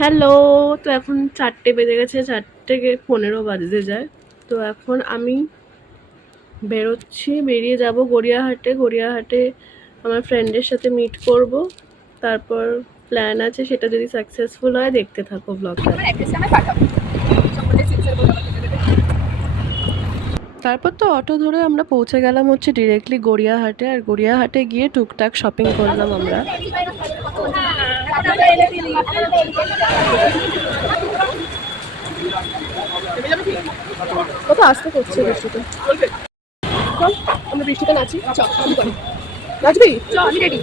Hello. তো এখন 4টে বেজে গেছে, 4:15 বাজতে যায়। তো এখন আমি বেরোচ্ছি, বেরিয়ে যাব গড়িয়াহাটে। গড়িয়াহাটে আমার ফ্রেন্ডের সাথে মিট করব। তারপর প্ল্যান আছে, সেটা যদি সাকসেসফুল হয় দেখতে থাকো ব্লগটা। তারপর তো অটো ধরে আমরা পৌঁছে গেলাম হচ্ছে ডিরেক্টলি গড়িয়াহাটে। আর গড়িয়াহাটে গিয়ে টুকটাক শপিং করলাম আমরা। কত আসতে করছে বৃষ্টিতে। চল আমরা বৃষ্টিতে নাচি। চল নাচবি? চল আমি রেডি।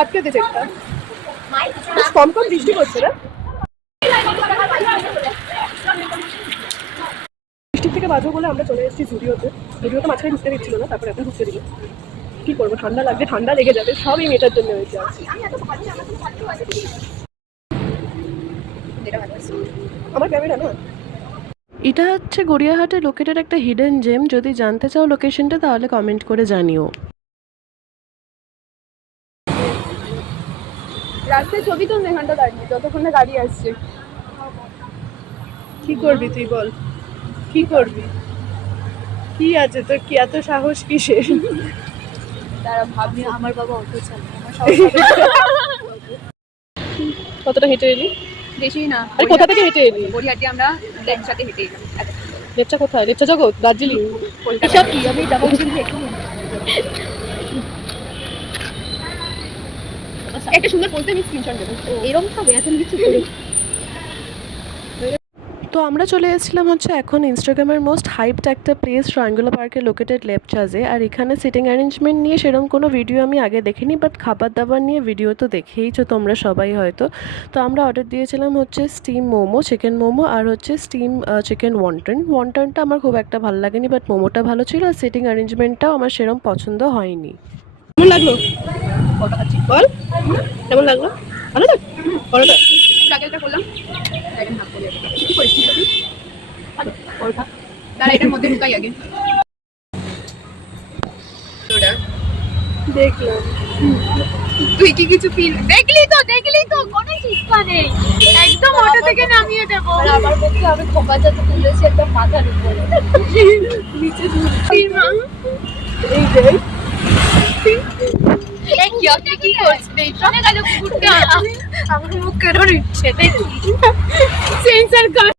আজকে দেখে কম কম বৃষ্টি করছে না, বৃষ্টির থেকে বাঁচবো বলে আমরা চলে এসেছি জুডিওতে। জুডিওতে মাঝখানে ঢুকতে দিচ্ছিল না, তারপরে এখন ঢুকতে দিল। কি করবো, ঠান্ডা লাগবে, ঠান্ডা লেগে যাবে, সব এই মেয়েটার জন্য হয়েছে। আমার ক্যামেরা না। এটা হচ্ছে গড়িয়াহাটে লোকেটেড একটা হিডেন জেম। যদি জানতে চাও লোকেশনটা তাহলে কমেন্ট করে জানিও। রাস্তায় ছবি তো এখানটা দাঁড়িয়ে, যতক্ষণ না গাড়ি আসছে। কি করবি তুই বল, কি করবি? কি আছে তোর, কি এত সাহস কিসের? তারা ভাবি আমার বাবা অটো চালায়, কতটা হেঁটে এলি? বেশি না। আরে কোথা থেকে হেঁটে এলি? গড়িয়াহাটে আমরা লেকচাতে হেঁটে এলাম। লেপচা কোথায়? লেপচা জগৎ, দার্জিলিং, কলকাতা কি আমি ডাবল চিনতে একটা সুন্দর বলতে আমি স্ক্রিনশট দেবো। এরকম হবে এখন কিছু করে। তো আমরা চলে এসেছিলাম হচ্ছে এখন ইনস্টাগ্রামের মোস্ট হাইপড একটা প্লেস ট্রায়াঙ্গুলার পার্কে লোকেটেড লেপচাজে। আর এখানে সিটিং অ্যারেঞ্জমেন্ট নিয়ে সেরকম কোনো ভিডিও আমি আগে দেখিনি, বাট খাবার দাবার নিয়ে ভিডিও তো দেখেইছো তোমরা সবাই হয়তো। তো আমরা অর্ডার দিয়েছিলাম হচ্ছে স্টিম মোমো, চিকেন মোমো, আর হচ্ছে স্টিম চিকেন ওয়ন্টন। ওয়ন্টনটা আমার খুব একটা ভালো লাগেনি, বাট মোমোটা ভালো ছিল। আর সিটিং অ্যারেঞ্জমেন্টটাও আমার সেরকম পছন্দ হয়নি। কেমন লাগলো বল, কেমন লাগলো? ভালো তো পরোটা স্ট্রাগলটা করলাম। কি করেছিস তুই? পরোটা তারা এটার মধ্যে ঢুকাই আগে। দেখলাম। তুই কি কিছু ফিল দেখলি তো কোনো শিক্ষা নেই, একদম অটো থেকে নামিয়ে দেবো। আর আমার পক্ষে আমি খোপা যাতে তুলেছি একদম মাথার উপরে নিচে এই যে আপনি কি করছেন? শোনা গেল কুকুরটা আমার মুখ কেন নিচ্ছে দেখি সেন্সার কর।